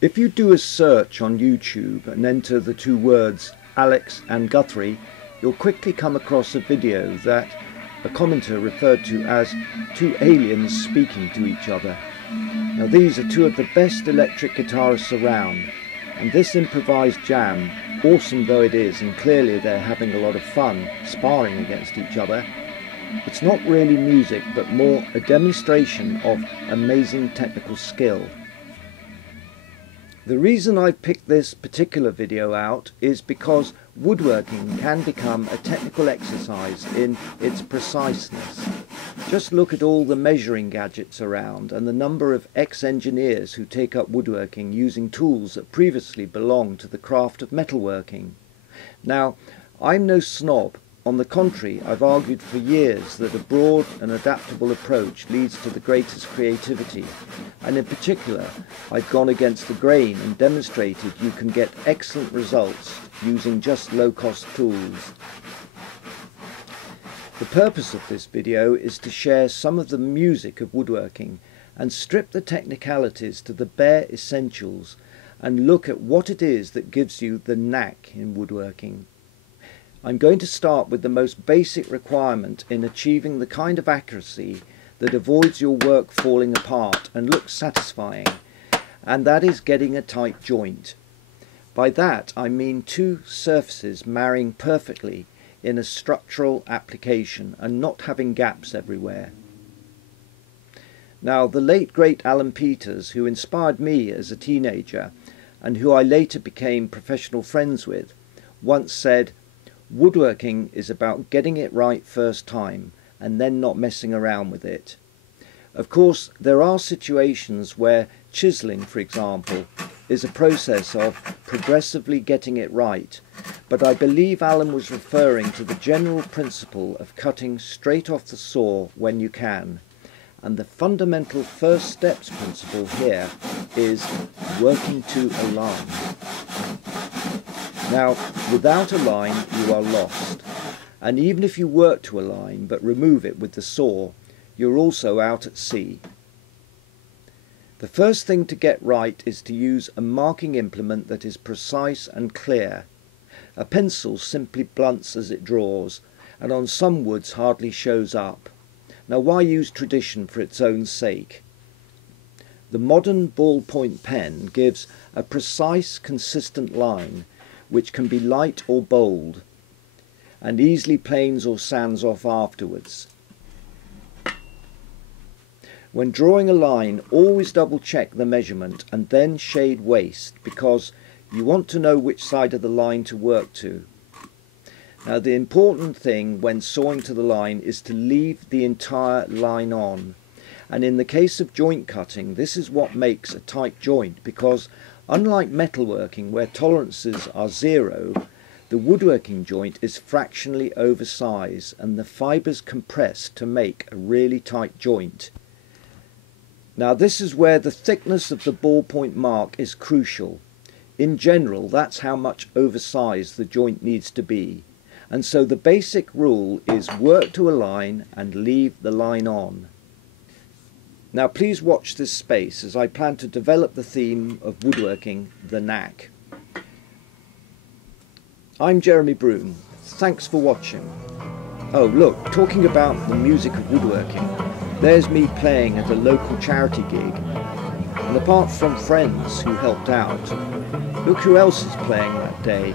If you do a search on YouTube and enter the two words Alex and Guthrie, you'll quickly come across a video that a commenter referred to as two aliens speaking to each other. Now these are two of the best electric guitarists around, and this improvised jam, awesome though it is, and clearly they're having a lot of fun sparring against each other, it's not really music but more a demonstration of amazing technical skill. The reason I've picked this particular video out is because woodworking can become a technical exercise in its preciseness. Just look at all the measuring gadgets around and the number of ex-engineers who take up woodworking using tools that previously belonged to the craft of metalworking. Now, I'm no snob. On the contrary, I've argued for years that a broad and adaptable approach leads to the greatest creativity, and in particular I've gone against the grain and demonstrated you can get excellent results using just low-cost tools. The purpose of this video is to share some of the music of woodworking and strip the technicalities to the bare essentials and look at what it is that gives you the knack in woodworking. I'm going to start with the most basic requirement in achieving the kind of accuracy that avoids your work falling apart and looks satisfying, and that is getting a tight joint. By that I mean two surfaces marrying perfectly in a structural application and not having gaps everywhere. Now, the late great Alan Peters, who inspired me as a teenager and who I later became professional friends with, once said, "Woodworking is about getting it right first time and then not messing around with it." Of course, there are situations where chiseling, for example, is a process of progressively getting it right, but I believe Alan was referring to the general principle of cutting straight off the saw when you can, and the fundamental first steps principle here is working to a line. Now, without a line you are lost, and even if you work to a line but remove it with the saw, you're also out at sea. The first thing to get right is to use a marking implement that is precise and clear. A pencil simply blunts as it draws, and on some woods hardly shows up. Now why use tradition for its own sake? The modern ballpoint pen gives a precise, consistent line which can be light or bold, and easily planes or sands off afterwards. When drawing a line, always double check the measurement and then shade waste, because you want to know which side of the line to work to. Now the important thing when sawing to the line is to leave the entire line on, and in the case of joint cutting this is what makes a tight joint, because unlike metalworking where tolerances are zero, the woodworking joint is fractionally oversized and the fibres compressed to make a really tight joint. Now this is where the thickness of the ballpoint mark is crucial. In general, that's how much oversized the joint needs to be. And so the basic rule is work to a line and leave the line on. Now please watch this space as I plan to develop the theme of woodworking, the knack. I'm Jeremy Broun. Thanks for watching. Oh look, talking about the music of woodworking, there's me playing at a local charity gig. And apart from friends who helped out, look who else is playing that day.